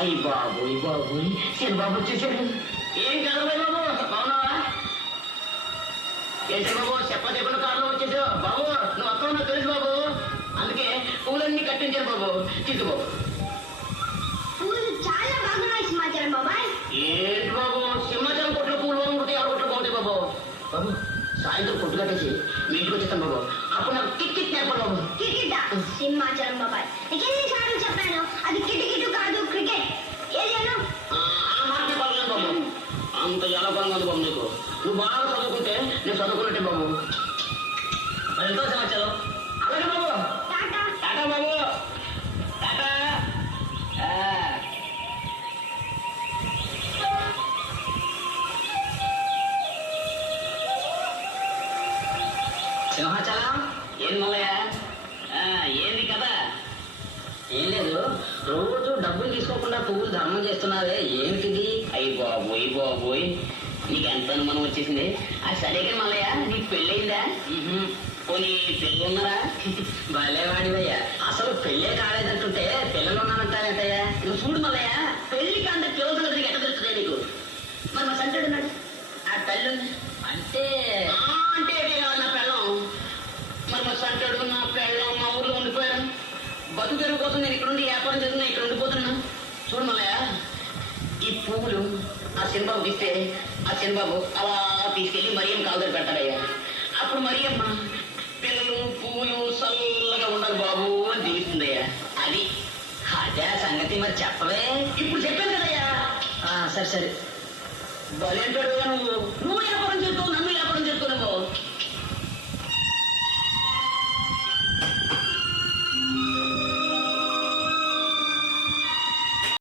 అయ్యి బాబోయ్ బాబోయ్ శని బాబు వచ్చేసాడు. ఏం కదబాయ్ బాబు, బాగున్నావా? ఏంటి బాబు చెప్పకుండా కారులో వచ్చేసావు? బాబు నువ్వు వస్తావు నాకు తెలుసు బాబు, అందుకే పూలన్నీ కట్టించాను బాబు. తీసు బాబు. పూలు చాలా బాగున్నాయి సింహాచలం బాబాయ్. ఏంటి బాబు సింహాచలం కొట్లో పూలు బాగుంటాయి, ఎవరి కొట్లు బాగుంటాయి బాబు? బాబు సాయంత్రం కొట్టు కట్టేసి మీ ఇంటికి వచ్చేస్తాను బాబు, అప్పుడు నాకు కిట్ నేర్పడు బాబు. క్రికెట్ సింహాచలం బాబాయ్, నీకెన్నిసార్లు చెప్పాను అది కిటికిటు కాదు క్రికెట్. ఏదేను ఆ మాట బాగున్నాను బాబు, అంత ఎలా బాగుంది బాబు నీకు. నువ్వు బాగా చదువుకుంటే నేను చదువుకున్నట్టే బాబు. మరి ఎంతో సమాచారం. అలాగే బాబు, టాటా. టాటా బాబు, టాటా. సింహాచలం ఏం మల్లయ్య, ఏంది కదా? ఏం లేదు, రోజు డబ్బులు తీసుకోకుండా పువ్వులు ధర్మం చేస్తున్నావే, ఏమిటిది? అయ్యి బాబోయ్ బాబోయ్, నీకు ఎంత అనుమానం వచ్చేసింది. అది సరేగా మల్లయ్య, నీకు పెళ్ళయిందా? పోనీ పిల్లలు ఉన్నారా? భలేవాడివయ్యా, అసలు పెళ్ళే కాలేదంటుంటే పిల్లలు ఉన్నానంటావేంటయ్యా? నువ్వు చూడు మల్లయ్య, పెళ్లికి అంత క్లోజ్ గా ఎట్ట తెలుస్తుంది నీకు? మరి మా సంటుడు ఉన్నాడు, ఆ తల్లి అంటే అంటే నా పెళ్ళం. మరి మా సంటుడు నా పెళ్ళం మా ఊర్లో ఉండిపోయాను. బతు తెరువు కోసం నేను ఇక్కడ ఉండి వ్యాపారం చేస్తున్నా, ఇక్కడ ఉండిపోతున్నా. చూడు మల్లయ్య, ఈ పువ్వులు ఆ శనిబాబు ఇస్తే ఆ శనిబాబు అలా తీసుకెళ్లి మరియమ్మ కాలు దగ్గర పెడతాడయ్యా. అప్పుడు మరియమ్మ పిల్లలు పువ్వులు చల్లగా ఉండాలి బాబు అని దీవిస్తుందయ్యా. అది అదే సంగతి. మరి చెప్పవే? ఇప్పుడు చెప్పాను కదయ్యా. సరే సరే, బలేంటాడు నువ్వు. నువ్వు వ్యాపారం చేస్తావు, నన్ను వ్యాపారం చేస్తున్నావు.